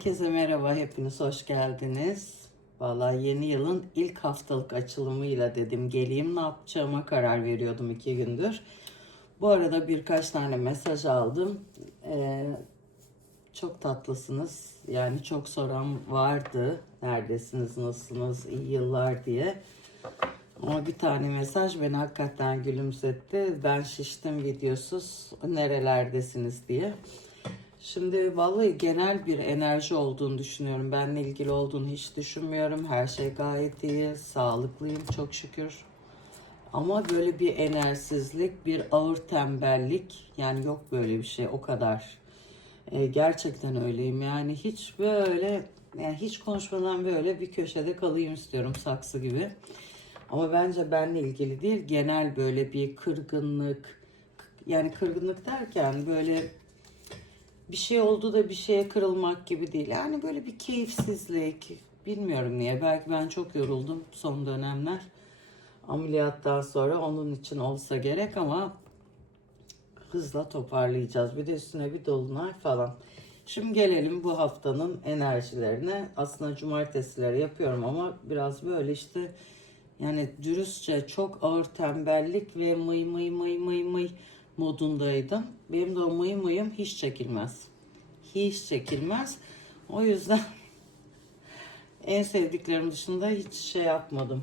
Herkese merhaba, hepiniz hoş geldiniz. Vallahi yeni yılın ilk haftalık açılımıyla dedim geleyim ne yapacağıma karar veriyordum iki gündür. Bu arada birkaç tane mesaj aldım. Ee, çok tatlısınız. Yani çok soran vardı. Neredesiniz, nasılsınız, iyi yıllar diye. Ama bir tane mesaj beni hakikaten gülümsetti. Ben şiştim videosuz, nerelerdesiniz diye. Şimdi vallahi genel bir enerji olduğunu düşünüyorum. Benle ilgili olduğunu hiç düşünmüyorum. Her şey gayet iyi. Sağlıklıyım çok şükür. Ama böyle bir enerjisizlik, bir ağır tembellik yani yok böyle bir şey o kadar. Ee, gerçekten öyleyim yani hiç böyle yani hiç konuşmadan böyle bir köşede kalayım istiyorum saksı gibi. Ama bence benle ilgili değil genel böyle bir kırgınlık yani kırgınlık derken böyle bir şey oldu da bir şeye kırılmak gibi değil. Yani böyle bir keyifsizlik. Bilmiyorum niye. Belki ben çok yoruldum son dönemler. Ameliyattan sonra onun için olsa gerek ama hızla toparlayacağız. Bir de üstüne bir dolunay falan. Şimdi gelelim bu haftanın enerjilerine. Aslında cumartesileri yapıyorum ama biraz böyle işte yani dürüstçe çok ağır tembellik ve mıy mıy mıy mıy mıy modundaydım. Benim de o mıy mıyım hiç çekilmez. Hiç çekilmez. O yüzden en sevdiklerim dışında hiç şey yapmadım.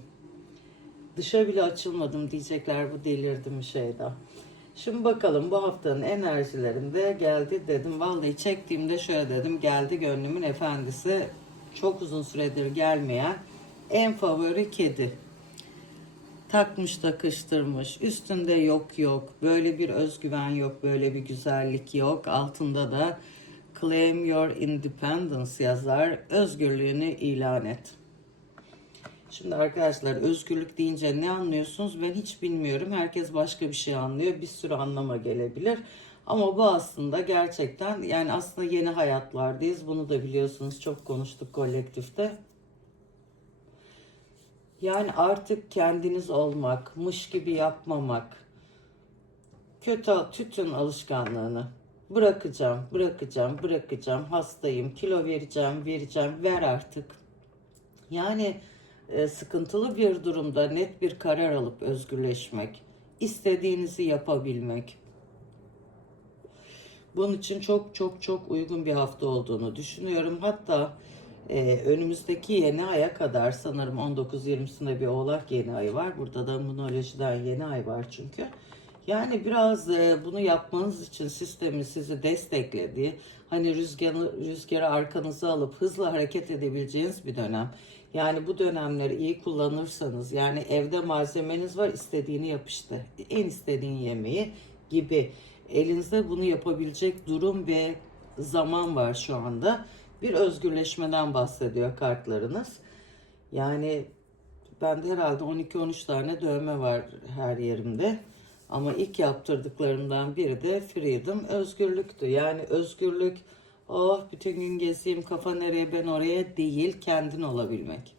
Dışa bile açılmadım diyecekler bu delirdim şeyde. Şimdi bakalım bu haftanın enerjilerinde geldi dedim. Vallahi çektiğimde şöyle dedim. Geldi gönlümün efendisi. Çok uzun süredir gelmeyen en favori kedi takmış takıştırmış. Üstünde yok yok. Böyle bir özgüven yok böyle bir güzellik yok. Altında da claim your independence yazar. Özgürlüğünü ilan et. Şimdi arkadaşlar özgürlük deyince ne anlıyorsunuz? Ben hiç bilmiyorum. Herkes başka bir şey anlıyor. Bir sürü anlama gelebilir. Ama bu aslında gerçekten yani aslında yeni hayatlardayız. Bunu da biliyorsunuz. Çok konuştuk kolektifte yani artık kendiniz olmak, mış gibi yapmamak, kötü tütün alışkanlığını bırakacağım, bırakacağım, bırakacağım, hastayım, kilo vereceğim, vereceğim, ver artık. Yani e, sıkıntılı bir durumda net bir karar alıp özgürleşmek, istediğinizi yapabilmek. Bunun için çok çok çok uygun bir hafta olduğunu düşünüyorum. Hatta ee, önümüzdeki yeni aya kadar sanırım 19-20'sinde bir oğlak yeni ayı var. Burada da monolojiden yeni ay var çünkü. Yani biraz e, bunu yapmanız için sistemin sizi desteklediği, hani rüzgarı, rüzgarı arkanıza alıp hızlı hareket edebileceğiniz bir dönem. Yani bu dönemleri iyi kullanırsanız, yani evde malzemeniz var, istediğini yap işte. En istediğin yemeği gibi. Elinizde bunu yapabilecek durum ve zaman var şu anda bir özgürleşmeden bahsediyor kartlarınız. Yani bende herhalde 12-13 tane dövme var her yerimde. Ama ilk yaptırdıklarımdan biri de freedom, özgürlüktü. Yani özgürlük, oh bütün gün gezeyim, kafa nereye ben oraya değil, kendin olabilmek.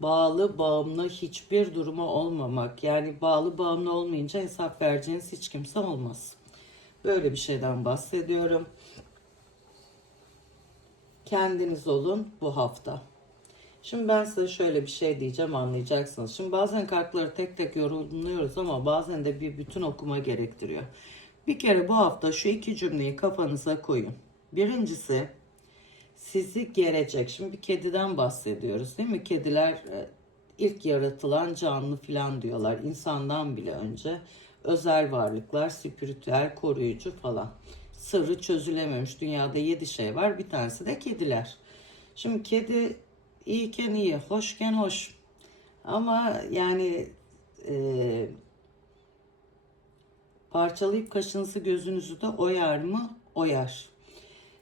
Bağlı, bağımlı hiçbir duruma olmamak. Yani bağlı, bağımlı olmayınca hesap vereceğiniz hiç kimse olmaz. Böyle bir şeyden bahsediyorum. Kendiniz olun bu hafta. Şimdi ben size şöyle bir şey diyeceğim anlayacaksınız. Şimdi bazen kartları tek tek yorumluyoruz ama bazen de bir bütün okuma gerektiriyor. Bir kere bu hafta şu iki cümleyi kafanıza koyun. Birincisi sizi gelecek. Şimdi bir kediden bahsediyoruz değil mi? Kediler e, ilk yaratılan canlı filan diyorlar. İnsandan bile önce özel varlıklar, spiritüel, koruyucu falan sırrı çözülememiş. Dünyada yedi şey var. Bir tanesi de kediler. Şimdi kedi iyiken iyi, hoşken hoş. Ama yani e, parçalayıp kaşınızı gözünüzü de oyar mı? Oyar.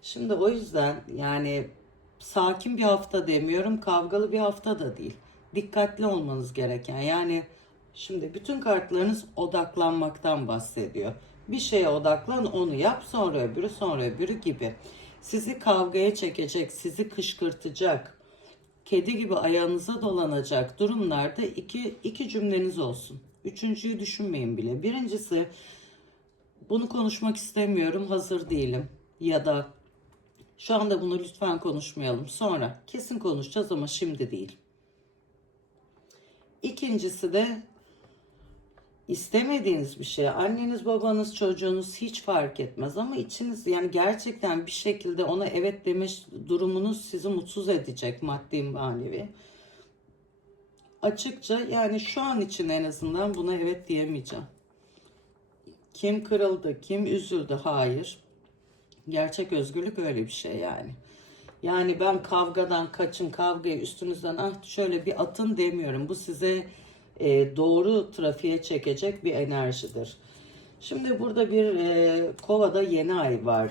Şimdi o yüzden yani sakin bir hafta demiyorum, kavgalı bir hafta da değil. Dikkatli olmanız gereken yani şimdi bütün kartlarınız odaklanmaktan bahsediyor. Bir şeye odaklan onu yap sonra öbürü sonra öbürü gibi. Sizi kavgaya çekecek, sizi kışkırtacak, kedi gibi ayağınıza dolanacak durumlarda iki, iki cümleniz olsun. Üçüncüyü düşünmeyin bile. Birincisi bunu konuşmak istemiyorum, hazır değilim. Ya da Şu anda bunu lütfen konuşmayalım. Sonra kesin konuşacağız ama şimdi değil. İkincisi de istemediğiniz bir şey. Anneniz, babanız, çocuğunuz hiç fark etmez ama içiniz yani gerçekten bir şekilde ona evet deme durumunuz sizi mutsuz edecek maddi manevi. Açıkça yani şu an için en azından buna evet diyemeyeceğim. Kim kırıldı, kim üzüldü? Hayır. Gerçek özgürlük öyle bir şey yani. Yani ben kavgadan kaçın, kavgayı üstünüzden ah şöyle bir atın demiyorum. Bu size e, doğru trafiğe çekecek bir enerjidir. Şimdi burada bir e, kovada yeni ay var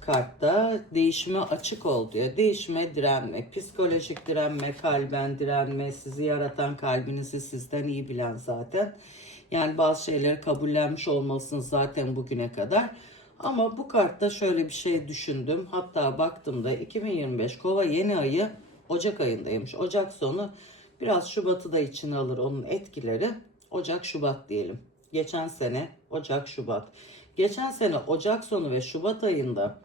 kartta. Değişime açık ol diyor. Değişime direnme, psikolojik direnme, kalben direnme, sizi yaratan kalbinizi sizden iyi bilen zaten. Yani bazı şeyleri kabullenmiş olmalısınız zaten bugüne kadar. Ama bu kartta şöyle bir şey düşündüm. Hatta baktığımda 2025 kova yeni ayı Ocak ayındaymış. Ocak sonu biraz Şubat'ı da içine alır onun etkileri. Ocak Şubat diyelim. Geçen sene Ocak Şubat. Geçen sene Ocak sonu ve Şubat ayında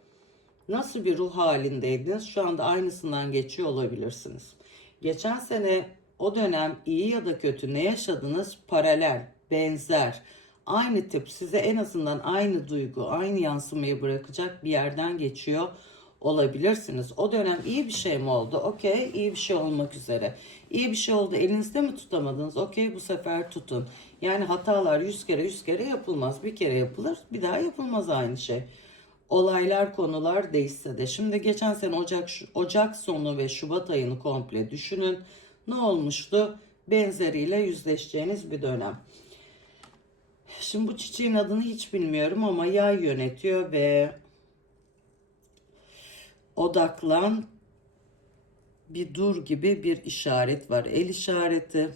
nasıl bir ruh halindeydiniz? Şu anda aynısından geçiyor olabilirsiniz. Geçen sene o dönem iyi ya da kötü ne yaşadınız? Paralel, benzer, aynı tip size en azından aynı duygu, aynı yansımayı bırakacak bir yerden geçiyor olabilirsiniz. O dönem iyi bir şey mi oldu? Okey, iyi bir şey olmak üzere. İyi bir şey oldu, elinizde mi tutamadınız? Okey, bu sefer tutun. Yani hatalar yüz kere yüz kere yapılmaz. Bir kere yapılır, bir daha yapılmaz aynı şey. Olaylar, konular değişse de. Şimdi geçen sene Ocak, Ocak sonu ve Şubat ayını komple düşünün. Ne olmuştu? Benzeriyle yüzleşeceğiniz bir dönem. Şimdi bu çiçeğin adını hiç bilmiyorum ama yay yönetiyor ve odaklan bir dur gibi bir işaret var. El işareti.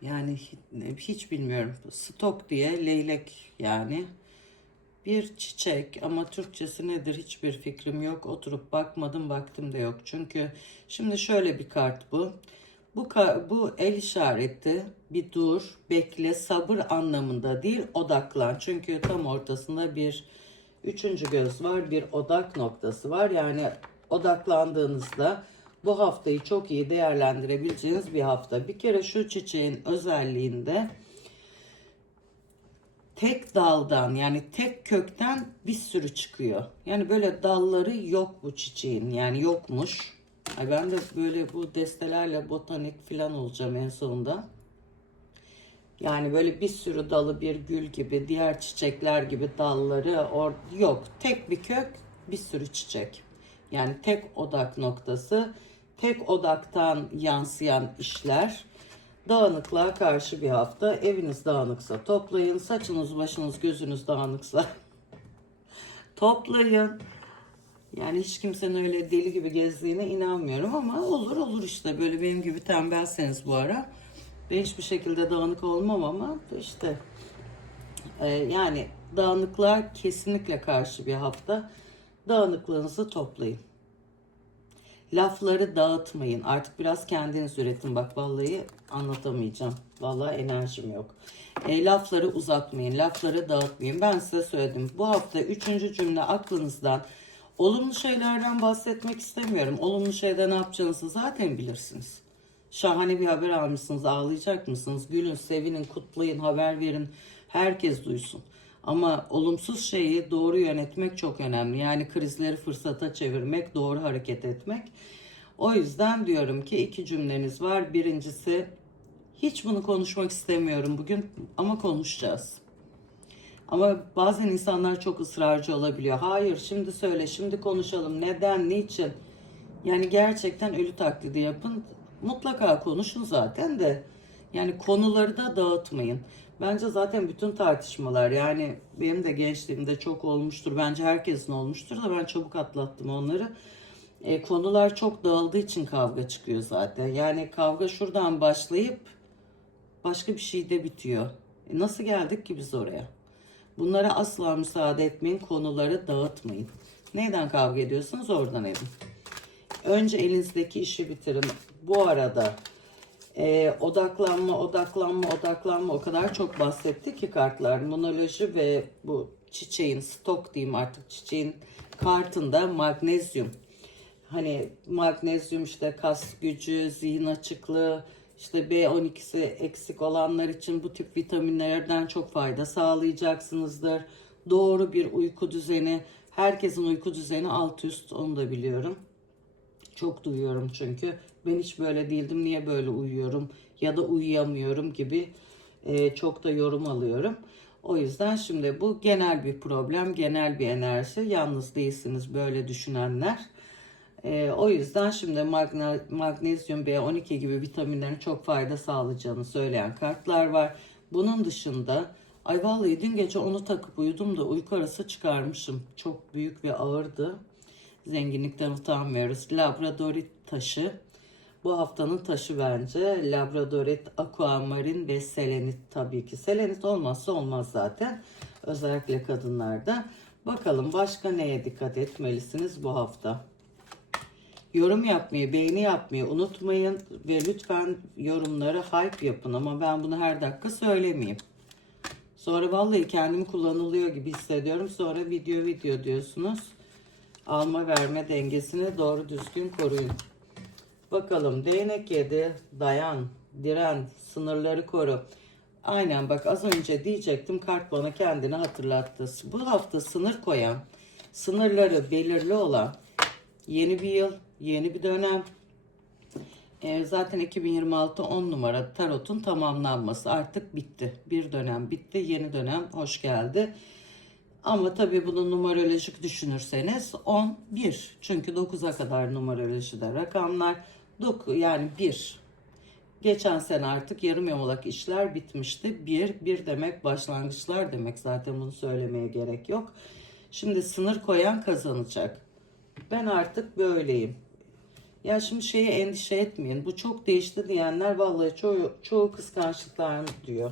Yani hiç bilmiyorum. Stok diye leylek yani. Bir çiçek ama Türkçesi nedir hiçbir fikrim yok. Oturup bakmadım baktım da yok. Çünkü şimdi şöyle bir kart bu. Bu, bu el işareti bir dur, bekle, sabır anlamında değil odaklan. Çünkü tam ortasında bir üçüncü göz var, bir odak noktası var. Yani odaklandığınızda bu haftayı çok iyi değerlendirebileceğiniz bir hafta. Bir kere şu çiçeğin özelliğinde tek daldan yani tek kökten bir sürü çıkıyor. Yani böyle dalları yok bu çiçeğin yani yokmuş. Ay ben de böyle bu destelerle botanik falan olacağım en sonunda. Yani böyle bir sürü dalı bir gül gibi, diğer çiçekler gibi dalları or yok. Tek bir kök, bir sürü çiçek. Yani tek odak noktası, tek odaktan yansıyan işler. Dağınıklığa karşı bir hafta. Eviniz dağınıksa toplayın. Saçınız, başınız, gözünüz dağınıksa toplayın. Yani hiç kimsenin öyle deli gibi gezdiğine inanmıyorum ama olur olur işte böyle benim gibi tembelseniz bu ara. Ben hiçbir şekilde dağınık olmam ama işte e, yani dağınıklar kesinlikle karşı bir hafta. Dağınıklığınızı toplayın. Lafları dağıtmayın. Artık biraz kendiniz üretin. Bak vallahi anlatamayacağım. Vallahi enerjim yok. E, lafları uzatmayın. Lafları dağıtmayın. Ben size söyledim. Bu hafta üçüncü cümle aklınızdan Olumlu şeylerden bahsetmek istemiyorum. Olumlu şeyde ne yapacağınızı zaten bilirsiniz. Şahane bir haber almışsınız. Ağlayacak mısınız? Gülün, sevinin, kutlayın, haber verin. Herkes duysun. Ama olumsuz şeyi doğru yönetmek çok önemli. Yani krizleri fırsata çevirmek, doğru hareket etmek. O yüzden diyorum ki iki cümleniz var. Birincisi hiç bunu konuşmak istemiyorum bugün ama konuşacağız. Ama bazen insanlar çok ısrarcı olabiliyor. Hayır şimdi söyle, şimdi konuşalım. Neden, niçin? Yani gerçekten ölü taklidi yapın. Mutlaka konuşun zaten de. Yani konuları da dağıtmayın. Bence zaten bütün tartışmalar yani benim de gençliğimde çok olmuştur. Bence herkesin olmuştur da ben çabuk atlattım onları. E, konular çok dağıldığı için kavga çıkıyor zaten. Yani kavga şuradan başlayıp başka bir şeyde bitiyor. E, nasıl geldik ki biz oraya? Bunlara asla müsaade etmeyin. Konuları dağıtmayın. Neyden kavga ediyorsunuz oradan edin. Önce elinizdeki işi bitirin. Bu arada Ee, odaklanma, odaklanma, odaklanma o kadar çok bahsetti ki kartlar. Monoloji ve bu çiçeğin, stok diyeyim artık çiçeğin kartında magnezyum. Hani magnezyum işte kas gücü, zihin açıklığı, işte B12'si eksik olanlar için bu tip vitaminlerden çok fayda sağlayacaksınızdır. Doğru bir uyku düzeni, herkesin uyku düzeni alt üst onu da biliyorum. Çok duyuyorum çünkü. Ben hiç böyle değildim. Niye böyle uyuyorum ya da uyuyamıyorum gibi e, çok da yorum alıyorum. O yüzden şimdi bu genel bir problem, genel bir enerji. Yalnız değilsiniz böyle düşünenler. E, o yüzden şimdi magne, magnezyum B12 gibi vitaminlerin çok fayda sağlayacağını söyleyen kartlar var. Bunun dışında ay vallahi dün gece onu takıp uyudum da uyku arası çıkarmışım. Çok büyük ve ağırdı. Zenginlikten utanmıyoruz. Labradorit taşı. Bu haftanın taşı bence labradorit, aquamarin ve selenit tabii ki. Selenit olmazsa olmaz zaten. Özellikle kadınlarda. Bakalım başka neye dikkat etmelisiniz bu hafta? Yorum yapmayı, beğeni yapmayı unutmayın ve lütfen yorumları hype yapın ama ben bunu her dakika söylemeyeyim. Sonra vallahi kendimi kullanılıyor gibi hissediyorum. Sonra video video diyorsunuz. Alma verme dengesini doğru düzgün koruyun. Bakalım değnek yedi, dayan, diren, sınırları koru. Aynen bak az önce diyecektim kart bana kendini hatırlattı. Bu hafta sınır koyan, sınırları belirli olan yeni bir yıl, yeni bir dönem. Ee, zaten 2026 10 numara tarotun tamamlanması artık bitti. Bir dönem bitti, yeni dönem hoş geldi. Ama tabii bunu numerolojik düşünürseniz 11. Çünkü 9'a kadar numerolojide rakamlar. Dok yani 1. Geçen sene artık yarım yamalak işler bitmişti. 1, 1 demek başlangıçlar demek. Zaten bunu söylemeye gerek yok. Şimdi sınır koyan kazanacak. Ben artık böyleyim. Ya şimdi şeye endişe etmeyin. Bu çok değişti diyenler vallahi çoğu, çoğu kıskançlıklar diyor.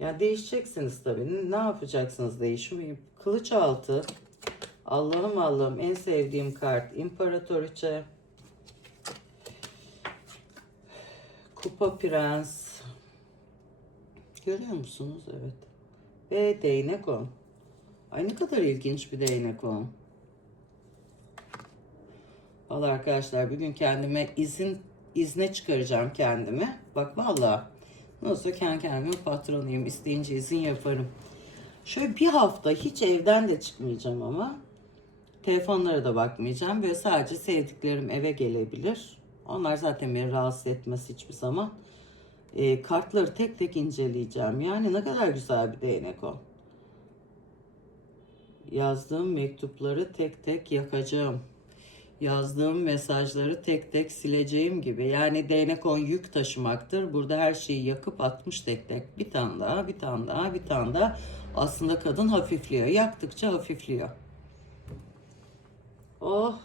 Ya değişeceksiniz tabii. Ne yapacaksınız değişmeyi? Kılıç altı. Allah'ım Allah'ım en sevdiğim kart. İmparatoriçe. Kupa Prens. Görüyor musunuz? Evet. Ve değnek on. Ay ne kadar ilginç bir değnek on. Valla arkadaşlar bugün kendime izin izne çıkaracağım kendimi. Bak valla nasıl kendi kendimin patronuyum. İsteyince izin yaparım. Şöyle bir hafta hiç evden de çıkmayacağım ama. Telefonlara da bakmayacağım. Böyle sadece sevdiklerim eve gelebilir. Onlar zaten beni rahatsız etmez hiçbir zaman. E, kartları tek tek inceleyeceğim. Yani ne kadar güzel bir değnek o. Yazdığım mektupları tek tek yakacağım yazdığım mesajları tek tek sileceğim gibi. Yani değnek on yük taşımaktır. Burada her şeyi yakıp atmış tek tek. Bir tane daha, bir tane daha, bir tane daha. Aslında kadın hafifliyor. Yaktıkça hafifliyor. Oh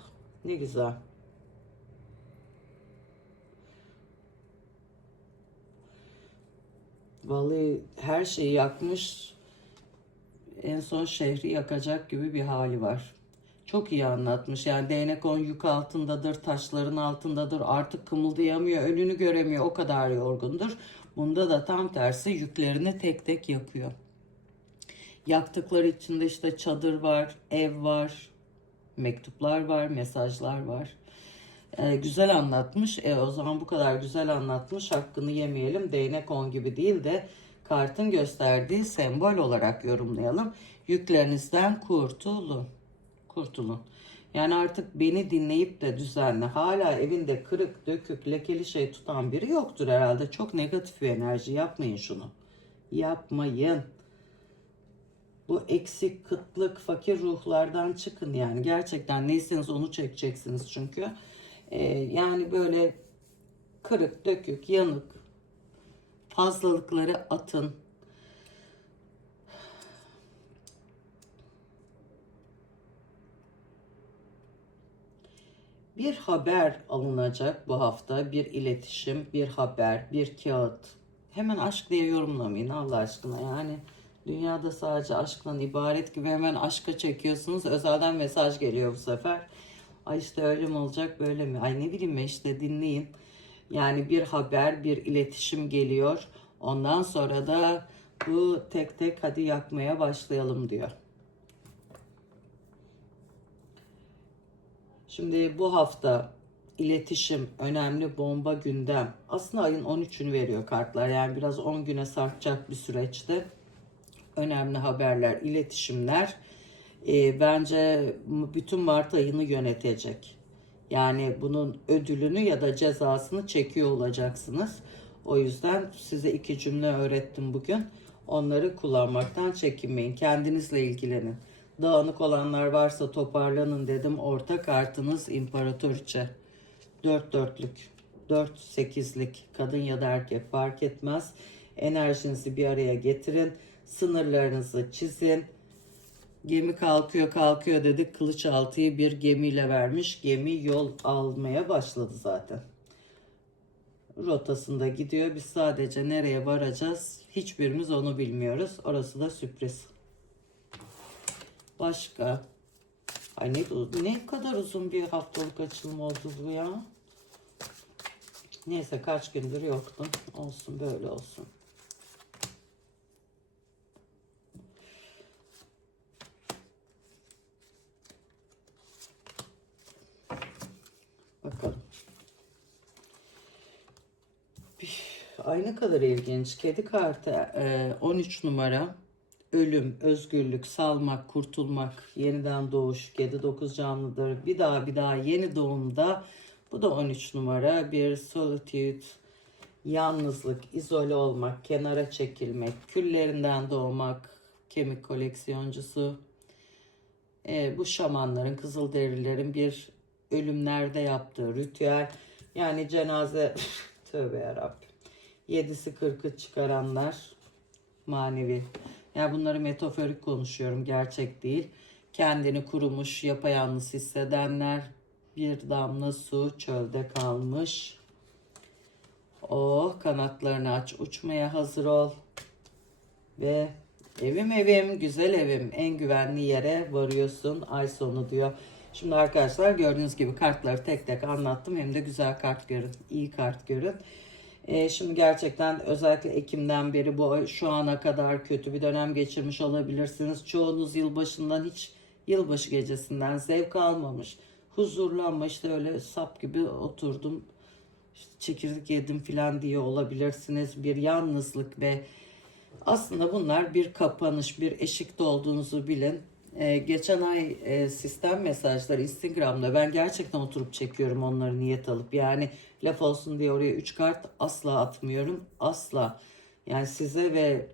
ne güzel. Vallahi her şeyi yakmış. En son şehri yakacak gibi bir hali var. Çok iyi anlatmış. Yani değnek on yük altındadır, taşların altındadır. Artık kımıldayamıyor, önünü göremiyor. O kadar yorgundur. Bunda da tam tersi yüklerini tek tek yakıyor. Yaktıkları içinde işte çadır var, ev var, mektuplar var, mesajlar var. Ee, güzel anlatmış. E, o zaman bu kadar güzel anlatmış. Hakkını yemeyelim. Değnek on gibi değil de kartın gösterdiği sembol olarak yorumlayalım. Yüklerinizden kurtulun kurtulun. Yani artık beni dinleyip de düzenli hala evinde kırık, dökük, lekeli şey tutan biri yoktur herhalde. Çok negatif bir enerji yapmayın şunu. Yapmayın. Bu eksik, kıtlık, fakir ruhlardan çıkın yani. Gerçekten neyseniz onu çekeceksiniz çünkü. Ee, yani böyle kırık, dökük, yanık fazlalıkları atın. Bir haber alınacak bu hafta. Bir iletişim, bir haber, bir kağıt. Hemen aşk diye yorumlamayın Allah aşkına. Yani dünyada sadece aşktan ibaret gibi hemen aşka çekiyorsunuz. Özelden mesaj geliyor bu sefer. Ay işte öyle mi olacak böyle mi? Ay ne bileyim işte dinleyin. Yani bir haber, bir iletişim geliyor. Ondan sonra da bu tek tek hadi yakmaya başlayalım diyor. Şimdi bu hafta iletişim önemli bomba gündem. Aslında ayın 13'ünü veriyor kartlar. Yani biraz 10 güne sarkacak bir süreçte. Önemli haberler, iletişimler. E, bence bütün Mart ayını yönetecek. Yani bunun ödülünü ya da cezasını çekiyor olacaksınız. O yüzden size iki cümle öğrettim bugün. Onları kullanmaktan çekinmeyin. Kendinizle ilgilenin. Dağınık olanlar varsa toparlanın dedim. Orta kartınız imparatoriçe. Dört dörtlük. Dört sekizlik. Kadın ya da erkek fark etmez. Enerjinizi bir araya getirin. Sınırlarınızı çizin. Gemi kalkıyor kalkıyor dedik. Kılıç altıyı bir gemiyle vermiş. Gemi yol almaya başladı zaten. Rotasında gidiyor. Biz sadece nereye varacağız hiçbirimiz onu bilmiyoruz. Orası da sürpriz. Başka? Ay ne, ne kadar uzun bir haftalık açılım oldu bu ya. Neyse kaç gündür yoktum. Olsun böyle olsun. Bakalım. Ay ne kadar ilginç. Kedi kartı e, 13 numara. Ölüm, özgürlük, salmak, kurtulmak, yeniden doğuş. Kedi 9 canlıdır. Bir daha bir daha yeni doğumda. Bu da 13 numara. Bir solitude, yalnızlık, izole olmak, kenara çekilmek, küllerinden doğmak, kemik koleksiyoncusu, e, bu şamanların, kızılderililerin bir ölümlerde yaptığı ritüel. Yani cenaze, tövbe yarabbim. Yedisi kırkı çıkaranlar manevi. Yani bunları metaforik konuşuyorum, gerçek değil. Kendini kurumuş, yapayalnız hissedenler, bir damla su çölde kalmış. Oh kanatlarını aç, uçmaya hazır ol. Ve evim evim, güzel evim, en güvenli yere varıyorsun ay sonu diyor. Şimdi arkadaşlar gördüğünüz gibi kartları tek tek anlattım. Hem de güzel kart görün, iyi kart görün. Ee, şimdi gerçekten özellikle Ekim'den beri bu şu ana kadar kötü bir dönem geçirmiş olabilirsiniz. Çoğunuz yılbaşından hiç yılbaşı gecesinden zevk almamış. Huzurlu ama işte öyle sap gibi oturdum. İşte çekirdek yedim falan diye olabilirsiniz. Bir yalnızlık ve aslında bunlar bir kapanış, bir eşikte olduğunuzu bilin. Ee, geçen ay e, sistem mesajları Instagram'da ben gerçekten oturup çekiyorum onları niyet alıp. Yani laf olsun diye oraya 3 kart asla atmıyorum. Asla. Yani size ve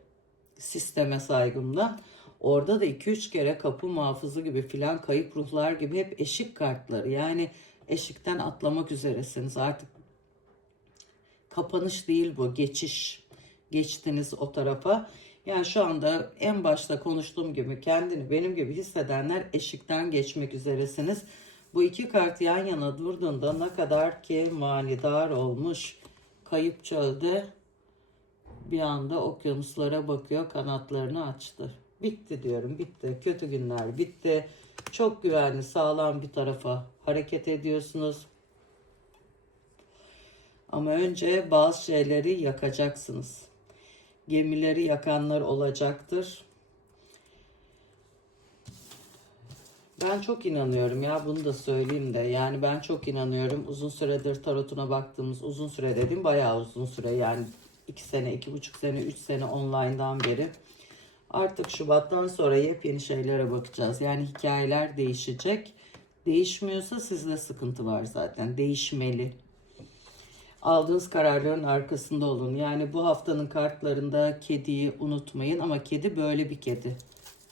sisteme saygımdan. Orada da 2-3 kere kapı muhafızı gibi filan kayıp ruhlar gibi hep eşik kartları. Yani eşikten atlamak üzeresiniz. Artık kapanış değil bu, geçiş. Geçtiniz o tarafa. Yani şu anda en başta konuştuğum gibi kendini benim gibi hissedenler eşikten geçmek üzeresiniz. Bu iki kart yan yana durduğunda ne kadar ki manidar olmuş. Kayıp çölde bir anda okyanuslara bakıyor kanatlarını açtı. Bitti diyorum bitti. Kötü günler bitti. Çok güvenli sağlam bir tarafa hareket ediyorsunuz. Ama önce bazı şeyleri yakacaksınız. Gemileri yakanlar olacaktır. Ben çok inanıyorum ya bunu da söyleyeyim de. Yani ben çok inanıyorum. Uzun süredir tarotuna baktığımız uzun süre dedim bayağı uzun süre yani 2 sene, iki buçuk sene, 3 sene online'dan beri. Artık Şubat'tan sonra yepyeni şeylere bakacağız. Yani hikayeler değişecek. Değişmiyorsa sizde sıkıntı var zaten. Değişmeli. Aldığınız kararların arkasında olun. Yani bu haftanın kartlarında kediyi unutmayın ama kedi böyle bir kedi.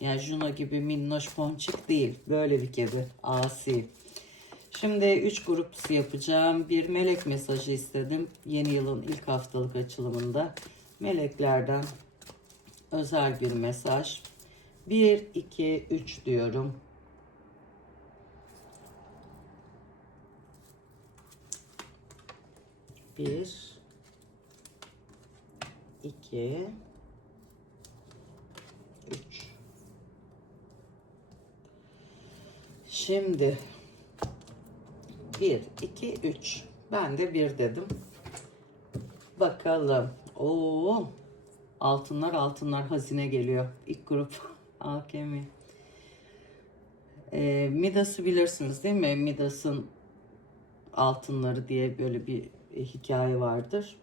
Yani Juno gibi minnoş ponçik değil. Böyle bir kedi. Asi. Şimdi 3 grup yapacağım. Bir melek mesajı istedim. Yeni yılın ilk haftalık açılımında. Meleklerden özel bir mesaj. 1, 2, 3 diyorum. Bir, iki, üç. Şimdi bir, iki, üç. Ben de bir dedim. bakalım. Oo, altınlar altınlar hazine geliyor. İlk grup AKM. Ee, Midas'ı bilirsiniz değil mi? Midas'ın altınları diye böyle bir e, hikaye vardır.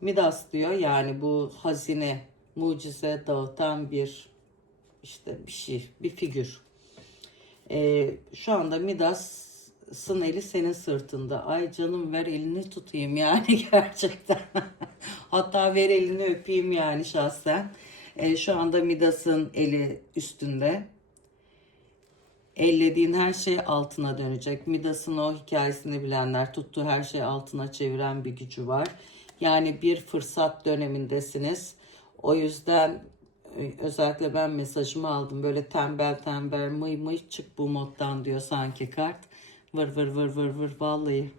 Midas diyor yani bu hazine, mucize dağıtan bir işte bir şey, bir figür. Ee, şu anda Midas'ın eli senin sırtında. Ay canım ver elini tutayım yani gerçekten. Hatta ver elini öpeyim yani şahsen. Ee, şu anda Midas'ın eli üstünde. Ellediğin her şey altına dönecek. Midas'ın o hikayesini bilenler tuttuğu her şeyi altına çeviren bir gücü var. Yani bir fırsat dönemindesiniz. O yüzden e, özellikle ben mesajımı aldım. Böyle tembel tembel mıy mıy çık bu moddan diyor sanki kart. Vır vır vır vır vır vallahi.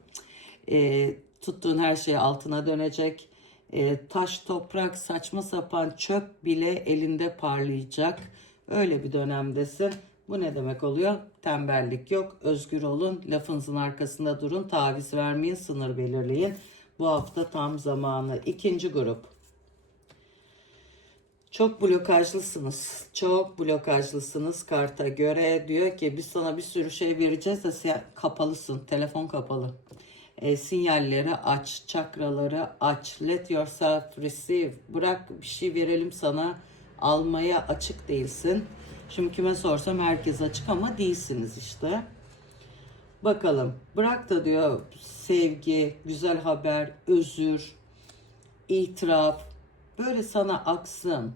E, tuttuğun her şey altına dönecek. E, taş, toprak, saçma sapan çöp bile elinde parlayacak. Öyle bir dönemdesin. Bu ne demek oluyor? Tembellik yok. Özgür olun. Lafınızın arkasında durun. Taviz vermeyin. Sınır belirleyin. Bu hafta tam zamanı. İkinci grup. Çok blokajlısınız. Çok blokajlısınız karta göre. Diyor ki biz sana bir sürü şey vereceğiz de sen kapalısın. Telefon kapalı. E, sinyalleri aç. Çakraları aç. Let yourself receive. Bırak bir şey verelim sana. Almaya açık değilsin. Şimdi kime sorsam herkes açık ama değilsiniz işte. Bakalım. Bırak da diyor sevgi, güzel haber, özür, itiraf böyle sana aksın.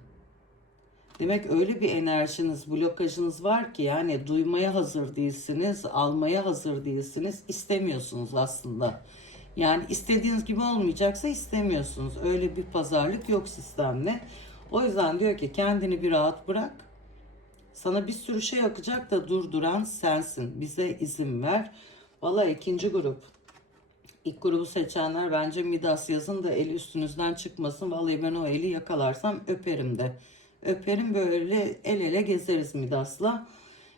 Demek öyle bir enerjiniz, blokajınız var ki yani duymaya hazır değilsiniz, almaya hazır değilsiniz, istemiyorsunuz aslında. Yani istediğiniz gibi olmayacaksa istemiyorsunuz. Öyle bir pazarlık yok sistemle. O yüzden diyor ki kendini bir rahat bırak. Sana bir sürü şey akacak da durduran sensin. Bize izin ver. Valla ikinci grup. İlk grubu seçenler bence Midas yazın da eli üstünüzden çıkmasın. Vallahi ben o eli yakalarsam öperim de. Öperim böyle el ele gezeriz Midas'la.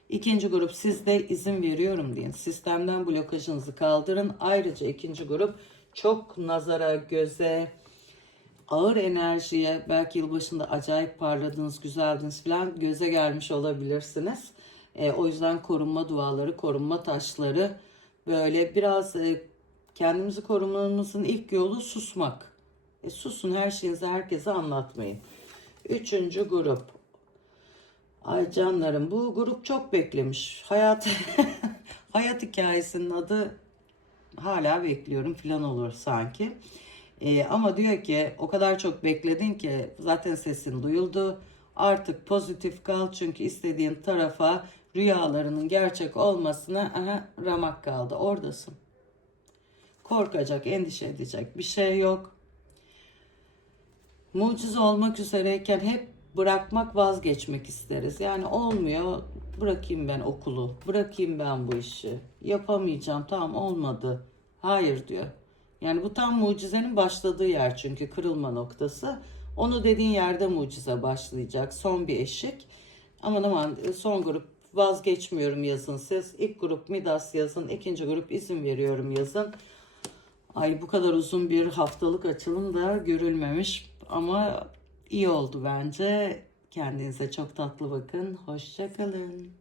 İkinci grup sizde izin veriyorum deyin. Sistemden blokajınızı kaldırın. Ayrıca ikinci grup çok nazara, göze, ağır enerjiye belki yılbaşında acayip parladınız, güzeldiniz falan göze gelmiş olabilirsiniz. E, o yüzden korunma duaları, korunma taşları böyle biraz e, kendimizi korumamızın ilk yolu susmak. E, susun her şeyinizi herkese anlatmayın. Üçüncü grup. Ay canlarım bu grup çok beklemiş. Hayat hayat hikayesinin adı hala bekliyorum falan olur sanki. Ee, ama diyor ki o kadar çok bekledin ki zaten sesin duyuldu. Artık pozitif kal çünkü istediğin tarafa rüyalarının gerçek olmasına aha, ramak kaldı. Oradasın. Korkacak, endişe edecek bir şey yok. Mucize olmak üzereyken hep bırakmak, vazgeçmek isteriz. Yani olmuyor, bırakayım ben okulu, bırakayım ben bu işi. Yapamayacağım, tamam olmadı. Hayır diyor. Yani bu tam mucizenin başladığı yer çünkü kırılma noktası. Onu dediğin yerde mucize başlayacak. Son bir eşik. Aman aman son grup vazgeçmiyorum yazın siz. İlk grup Midas yazın. ikinci grup izin veriyorum yazın. Ay bu kadar uzun bir haftalık açılım da görülmemiş. Ama iyi oldu bence. Kendinize çok tatlı bakın. Hoşçakalın.